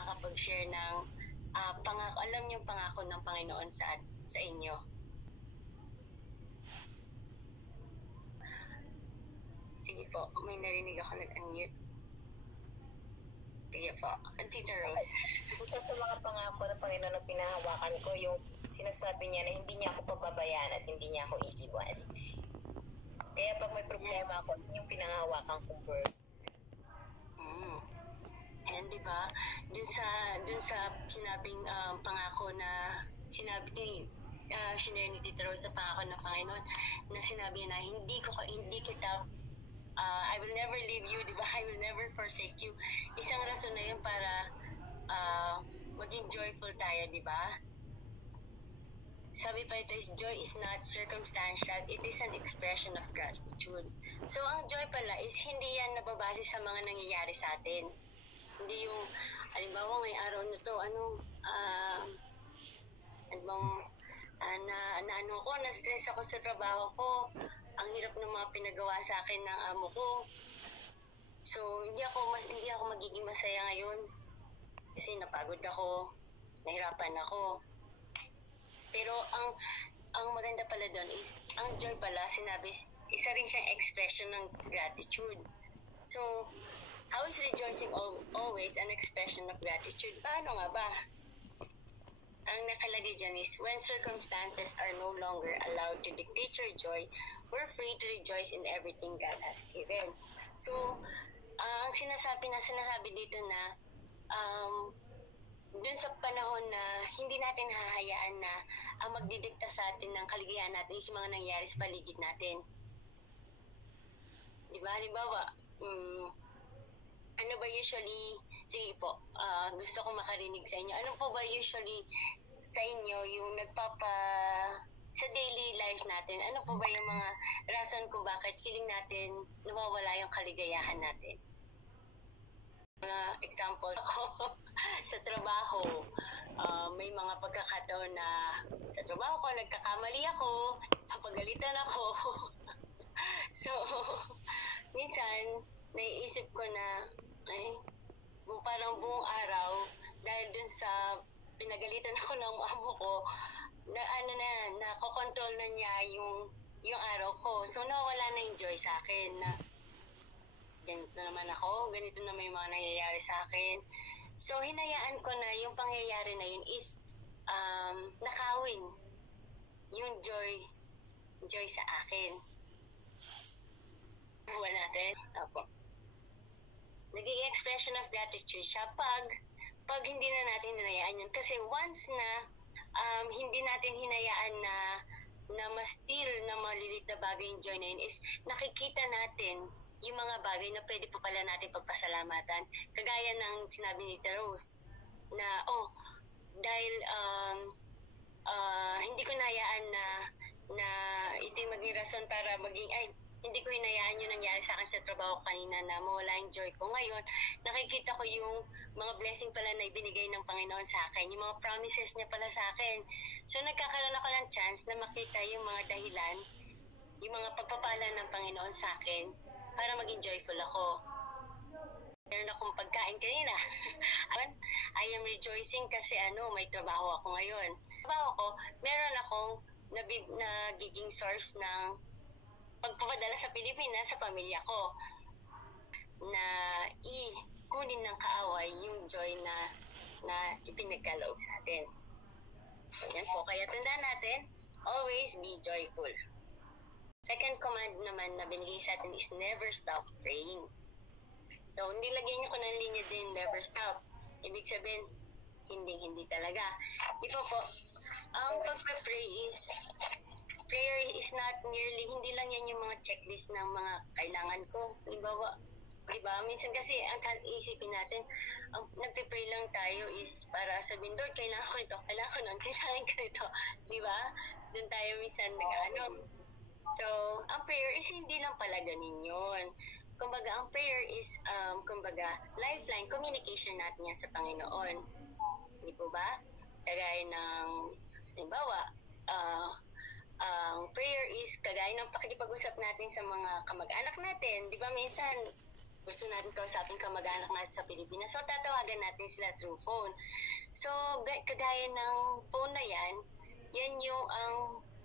makakapag-share ng pangako. Alam niyo yung pangako ng Panginoon sa inyo. Sige po, may narinig ako nag-unmute. Sige po, Tita Rose. Isa sa mga pangako ng Panginoon na pinahawakan ko, yung sinasabi niya na hindi niya ako pababayaan at hindi niya ako iiwan. Kaya pag may problema ako, yung pinahawakan kong verse. And di ba, dun sa sinabing pangako na sinabi ni Tita Rose sa pangako ng Panginoon na sinabi na hindi kita I will never leave you, di ba? I will never forsake you. Isang rason na yun para maging joyful tayo, di ba? Sabi pa ito is, joy is not circumstantial, it is an expression of gratitude. So, ang joy pala is hindi yan nababase sa mga nangyayari sa atin. Hindi yung, halimbawa ngayong araw na to, na-stress ako sa trabaho ko, ang hirap ng mga pinagawa sa akin ng amo ko. So, hindi ako magiging masaya ngayon. Kasi napagod ako, nahirapan ako. Pero ang maganda pala doon is, ang joy pala, sinabi, isa rin siyang expression ng gratitude. So, how is rejoicing always an expression of gratitude? Paano nga ba? Ang nakalagay dyan is, when circumstances are no longer allowed to dictate your joy, we're free to rejoice in everything God has given. So, ang sinasabi dito na, dun sa panahon na hindi natin hahayaan na ang magdidikta sa atin ng kaligayahan natin is mga nangyayari sa paligid natin. Diba? Halimbawa, ano ba usually, sige po, gusto ko makarinig sa inyo. Ano po ba usually sa inyo yung sa daily life natin, ano po ba yung mga rason kung bakit feeling natin nawawala yung kaligayahan natin? Example ako, sa trabaho, may mga pagkakataon na sa trabaho ko, nagkakamali ako, papagalitan ako. So, minsan, naiisip ko na, parang buong araw, dahil dun sa pinagalitan ako ng amo ko, nakokontrol na niya yung araw ko. So, nawala na yung joy sa akin na ganito naman ako, ganito na may mga nangyayari sa akin. So, hinayaan ko na yung pangyayari na yun is nakawin yung joy sa akin. Buwa natin. Opo. Naging expression of gratitude siya pag hindi na natin hinayaan yun. Kasi once na hindi natin hinayaan na ma-steal na malilit na bagay yung joy na yun is nakikita natin yung mga bagay na pwede po pala natin pagpasalamatan. Kagaya ng sinabi ni Tita Rose na, dahil hindi ko nahayaan na ito yung maging rason para hindi ko hinayaan yung nangyari sa akin sa trabaho kanina na mawala yung joy ko. Ngayon, nakikita ko yung mga blessing pala na ibinigay ng Panginoon sa akin, yung mga promises niya pala sa akin. So, nagkakaroon ako ng chance na makita yung mga dahilan, yung mga pagpapala ng Panginoon sa akin para maging joyful ako. Meron akong pagkain kanina. I am rejoicing kasi may trabaho ako ngayon. Trabaho ko, meron akong nagiging source ng pagpapadala sa Pilipinas sa pamilya ko na kunin ng kaaway yung joy na ipinagkaloob sa atin. So, yan po. Kaya tandaan natin, always be joyful. Second command naman na binigay sa atin is never stop praying. So, nilagyan niyo ko ng linya din, never stop. Ibig sabihin, hindi talaga. Iba po, ang pagpe-pray is not merely, hindi lang yan yung mga checklist ng mga kailangan ko. Halimbawa, diba? Minsan kasi, ang isipin natin, nagpe-pray lang tayo is para sabihin, Lord, kailangan ko ito, kailangan ko ito. Diba? Doon tayo minsan So, ang prayer is hindi lang pala ganin yun. Kumbaga, ang prayer is, lifeline, communication natin yan sa Panginoon. Hindi po ba? Kagaya ng, halimbawa, prayer is kagaya ng pakikipag-usap natin sa mga kamag-anak natin. Di ba minsan, gusto natin kausapin kamag-anak natin sa Pilipinas, so tatawagan natin sila through phone. So, kagaya ng phone na yan yung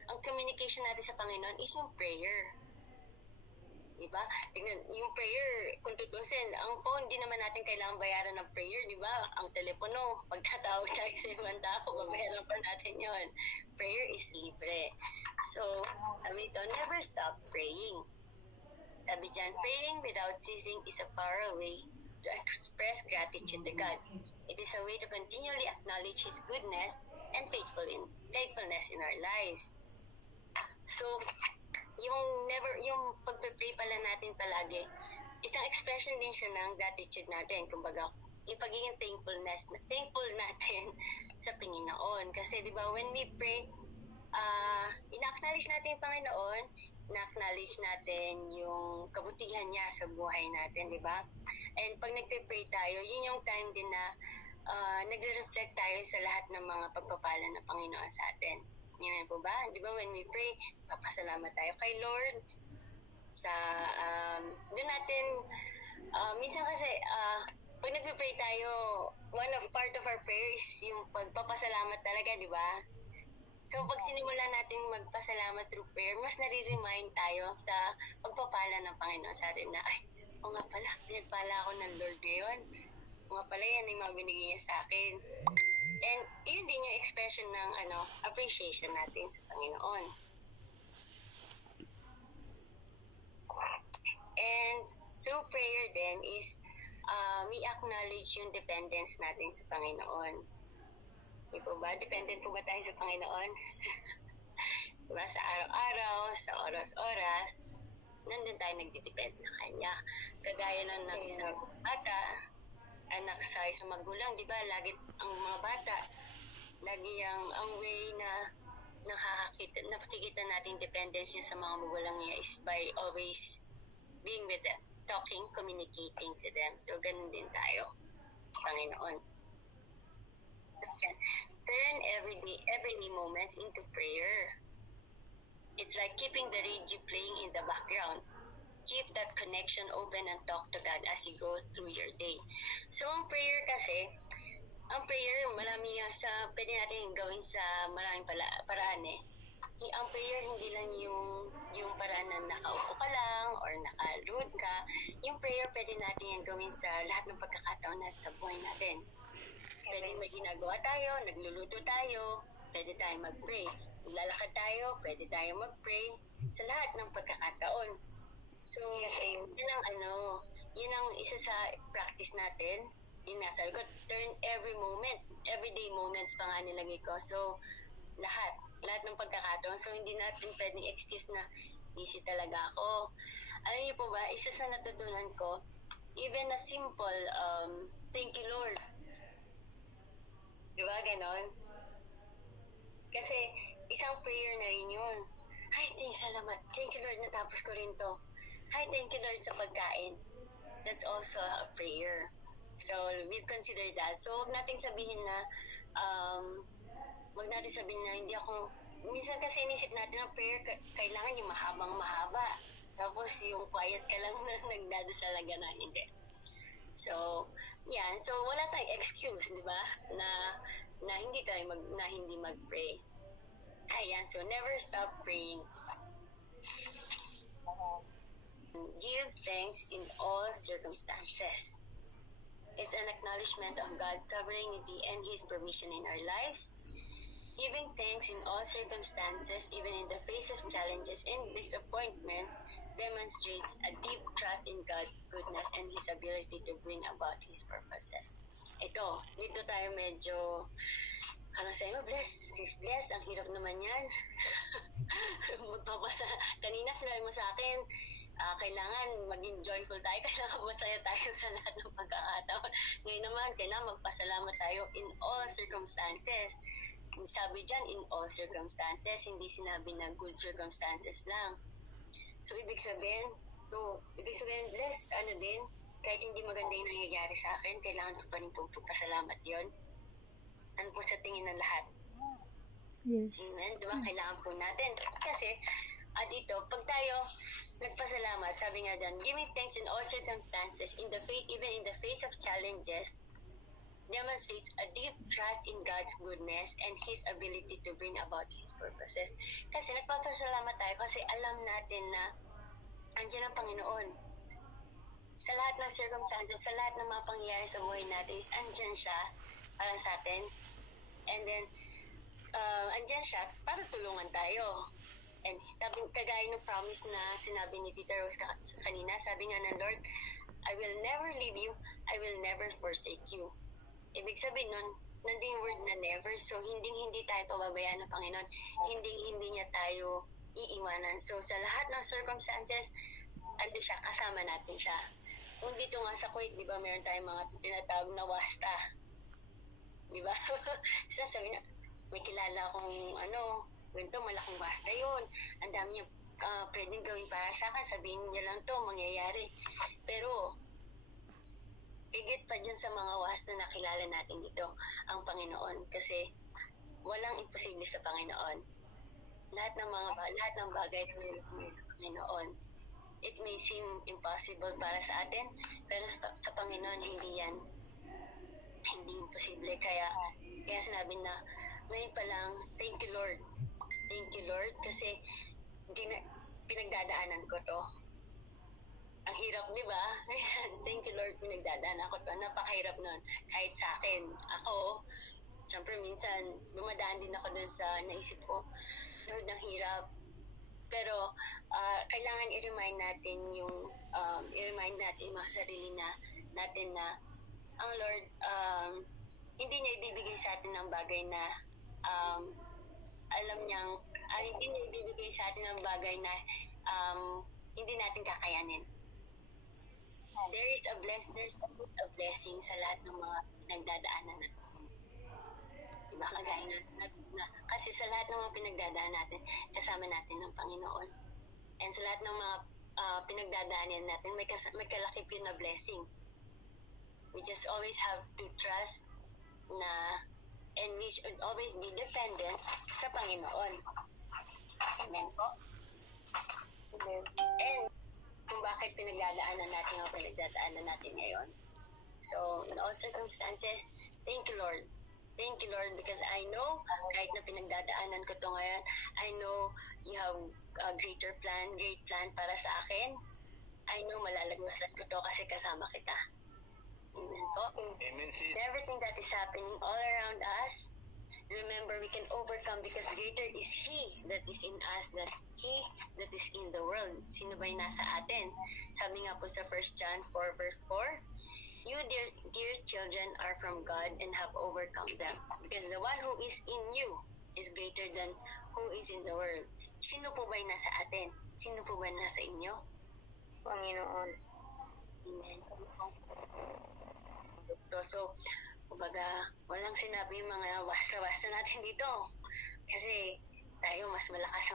ang communication natin sa Panginoon is yung prayer. Diba? Tignan, yung prayer, kung tutusin, ang phone, di naman natin kailangan bayaran ng prayer, diba? Ang telepono, pag tatawag tayo sa ibang tao, babayaran pa natin yon. Prayer is libre. So, sabi ito, never stop praying. Sabi dyan, praying without ceasing is a powerful way to express gratitude to God. It is a way to continually acknowledge His goodness and faithfulness in our lives. So, yung pagpe-pray pala natin palagi, isang expression din siya ng gratitude natin. Kumbaga, yung pagiging thankful natin sa Panginoon. Kasi, di ba, when we pray, ina-acknowledge natin yung Panginoon, ina-acknowledge natin yung kabutihan niya sa buhay natin, di ba? And pag nagpe-pray tayo, yun yung time din na nagre-reflect tayo sa lahat ng mga pagpapala ng Panginoon sa atin. Yan po ba? Di ba when we pray, papasalamat tayo kay Lord sa doon natin minsan kasi pag nagpe-pray tayo, part of our prayer is yung pagpapasalamat talaga, di ba? So pag sinimulan natin magpasalamat through prayer, mas nare-remind tayo sa pagpapala ng Panginoon sa atin na o nga pala, pinagpala ako ng Lord ngayon. O nga pala, yan yung mga binigay niya sa akin. And yun din yung expression ng appreciation natin sa Panginoon. And through prayer then is we acknowledge yung dependence natin sa Panginoon. Di po ba? Dependent po ba tayo sa Panginoon? Diba? Sa araw-araw, sa oras-oras, nandun tayo nagdidepend sa Kanya. Kagaya lang ng isang bata, anak sa isang magulang, di ba? Lagi ang mga bata, lagi ang way na nakikita natin dependence niya sa mga magulang niya is by always being with them, talking, communicating to them. So, ganun din tayo, Panginoon. Turn everyday moments into prayer. It's like keeping the radio playing in the background. Keep that connection open and talk to God as you go through your day. So, ang prayer kasi, marami pwede natin gawin sa maraming paraan eh. Ang prayer, hindi lang yung paraan na nakaupo ka lang or naka-load ka. Yung prayer, pwede natin yan gawin sa lahat ng pagkakataon na sa buhay natin. Pwede may ginagawa tayo, nagluluto tayo, pwede tayo mag-pray. Maglalakad tayo, pwede tayo mag-pray sa lahat ng pagkakataon. So, yun ang isa sa practice natin. Yun nasa ko, turn everyday moments pa nga nilagay ko. So, lahat ng pagkakataon. So, hindi natin pwedeng excuse na busy talaga ako. Alam niyo po ba, isa sa natutunan ko, even a simple, thank you Lord. Diba, ganon? Kasi, isang prayer na rin yun. Ay, salamat. Thank you Lord, natapos ko rin to. Hi, thank you Lord sa pagkain. That's also a prayer. So, we'll consider that. So, huwag natin sabihin na hindi ako, minsan kasi inisip natin ang prayer, kailangan yung mahaba. Tapos yung quiet ka lang na nagdadasal lang na hindi. So, yan. So, wala tayong excuse, di ba? Na hindi mag-pray. Ayan. So, never stop praying. Give thanks in all circumstances. It's an acknowledgement of God's sovereignty and His provision in our lives. Giving thanks in all circumstances, even in the face of challenges and disappointments, demonstrates a deep trust in God's goodness and His ability to bring about His purposes. Dito tayo medyo, bless, ang hirap naman yan. Kanina sinabi mo sa akin, kailangan maging joyful tayo, kailangan masaya tayo sa lahat ng pagkakataon. Ngayon naman, kailangan magpasalamat tayo in all circumstances. Sabi dyan, in all circumstances, hindi sinabi na good circumstances lang. So, ibig sabihin, bless, din, kahit hindi maganda yung nangyayari sa akin, kailangan ko pa rin pagpasalamat yun. Ano po sa tingin ng lahat? Yes. Amen, diba? Kailangan po natin. Kasi, At ito, pag tayo nagpasalamat, sabi nga dyan, giving thanks in all circumstances, even in the face of challenges, demonstrates a deep trust in God's goodness and His ability to bring about His purposes. Kasi nagpapasalamat tayo kasi alam natin na andyan ang Panginoon. Sa lahat ng circumstances, sa lahat ng mga pangyayari sa buhay natin, andyan siya para sa atin. And then, andyan siya para tulungan tayo. And sabi, kagaya ng promise na sinabi ni Tita Rose kanina, sabi nga ng Lord, I will never leave you, I will never forsake you. Ibig sabihin nun, nandun yung word na never, so hindi tayo pababayaan ng Panginoon, hindi niya tayo iiwanan. So sa lahat ng circumstances, ando siya, kasama natin siya. Kung dito nga sa Kuwait, di ba, meron tayong mga tinatawag na wasta. Di ba? Sabi na, may kilala akong ganito, malaking wasta yun. Ang dami niya pwedeng gawin para sa akin. Sabihin niya lang to, mangyayari. Pero, higit pa dyan sa mga wasta na kilala natin dito, ang Panginoon. Kasi, walang imposible sa Panginoon. Lahat ng bagay sa Panginoon. It may seem impossible para sa atin, pero sa Panginoon, hindi imposible. Kaya sinabi na, ngayon pa lang, thank you Lord. Thank you Lord, kasi pinagdadaanan ko to. Ang hirap, di ba? Thank you Lord, pinagdadaanan ko to. Napakahirap nun. Kahit sa akin, ako, siyempre minsan, dumadaan din ako dun sa naisip ko, Lord, ang hirap. Pero, kailangan i-remind natin mga sarili natin na ang Lord, hindi niya ibibigay sa atin ng bagay na hindi niya ibibigay sa atin ng bagay na hindi natin kakayanin. There's a blessing sa lahat ng mga pinagdadaanan natin. Diba? Kagaya na kasi sa lahat ng mga pinagdadaanan natin, kasama natin ng Panginoon. And sa lahat ng mga pinagdadaanan natin, may kalakip yun na blessing. We just always have to trust and we should always be dependent sa Panginoon. Amen po? Amen. And kung bakit pinagdadaanan natin o pinagdadaanan natin ngayon. So, in all circumstances, thank you Lord. Thank you Lord, because I know kahit na pinagdadaanan ko to ngayon, I know you have a great plan para sa akin. I know malalagpasan ko to kasi kasama kita. Amen po. Amen, sis. Everything that is happening all around us, remember we can overcome because greater is He that is in us than He that is in the world. Sino ba yung nasa atin? Sabi nga po sa 1 John 4 verse 4, you, dear children, are from God and have overcome them, because the one who is in you is greater than who is in the world. Sino po ba yung nasa atin? Sino po ba nasa inyo? Panginoon. Amen. So, kumbaga, walang sinabi yung mga wasta-wasta natin dito. Kasi tayo mas malakas